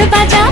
শাক